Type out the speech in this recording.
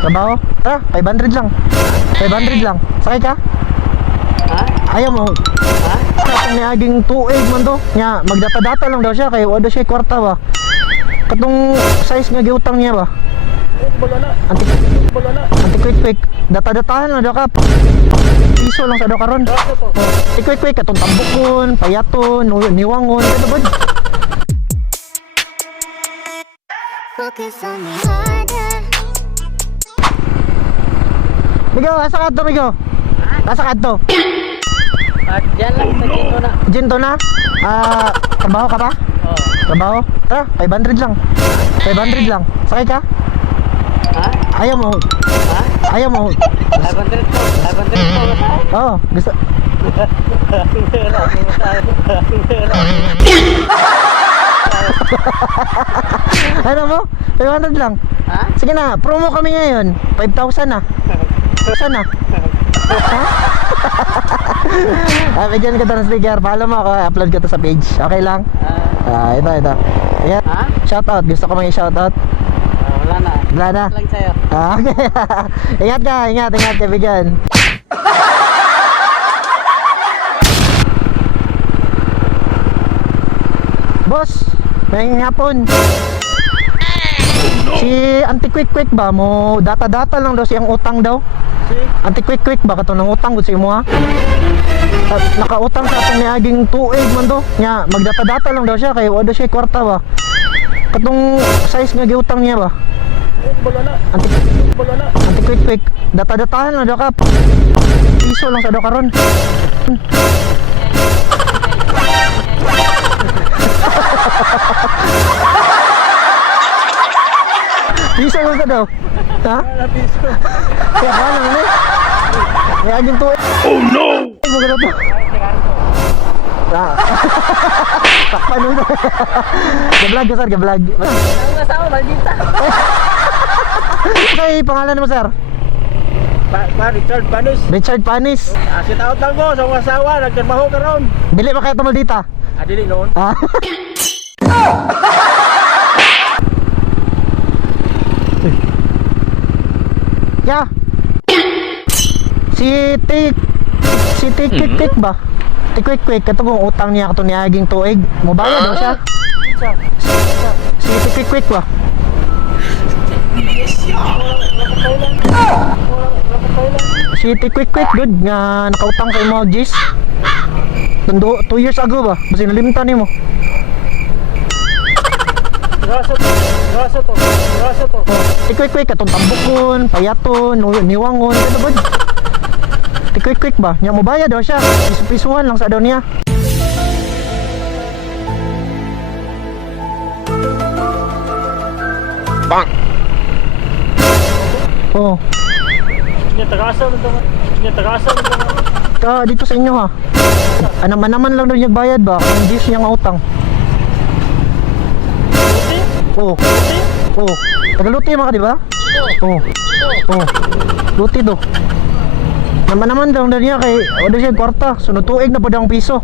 Trabaho? Tara, 500 lang. 500 lang. Sakay ka? Ha? Ayaw mo. Ha? Katong niaging 2.8 man to. Nya, magdata-data lang daw siya kay wala siya kwarta ba. Katong size nga giutang niya ba. Anti-quick-quick. Data-datahan lang daw ka. Piso lang sa daw karon. Anti-quick-quick katong tambukon, payaton, niwangon, ano ba? Focus on me harder. Migo, asa ka to, Migo? Asa ka to? At dyan lang sa dito na. Ginto na? Trabaho ka pa? Oo. Trabaho? Tara, 500 lang. 500 lang. Sakay ka? Ha? Ayaw mo. Ha? Ayaw mo. 500 po. 500 po. Oo, gusto. Ano mo? 500 lang. Ha? Sige na, promo kami ngayon. 5,000 na. 5,000 na. Ha? Bigyan ka to ng sticker. Follow mo ako, upload ko to sa page. Okay lang? Ito. Ayan. Ha? Shoutout. Gusto ko may shoutout. Wala na. Wala na. Lang sa'yo. Okay. Ingat ka, bigyan. Boss, may hapon. Si Anti-Quick-Quick ba mo data-data lang daw siyang utang daw. Anti-Quick-Quick ba kato nang utang gud sa imo ha? At nakautang sa atong niaging 2.8 man do. Nya, magdata-data lang daw siya kay wala siya kwarta ba. Katong size nga giutang niya ba. Anti-Quick-Quick. Data-datahan lang daw ka. Piso lang sa daw karon. Piso lang sa daw. Ha? Piso. Kaya ka lang eh. May aging 2.8. Oh no! Ay, maganda to. Takpan mo na. Gablog ka sir, gablog. Ang asawa, maldita. Okay, pangalan mo sir? Richard Panis. Richard Panis. Sit out lang mo sa mga asawa. Nagtrabaho ka ron. Dili ba kayo tumaldita? Dili noon. Ah. Yeah. Si Tik ba? Tik-quick-quick kato kung utang niya kato niaging tuig. Mobayad daw siya. Si Tik-quick-quick ba? Si Tik-quick-quick good nga nakautang sa emojis. 2 years ago ba? Basta nalimtan nimo. Graso to. Tik-quick-quick katong tambukon, payaton, niwangon, ano ba? Tik-quick-quick ba? Nya mobayad daw siya. Piso-pisuhan lang sa daw niya. Bang! Oh. Tagasa mo Dito sa inyo ha. Naman lang daw niya bayad ba? Kung hindi siya nga utang. Oh. Tagaluti mga ka, di ba? Oh. Luti do. Naman daw niya kay wala siya kwarta. Sunod tuig na pa daw ang piso.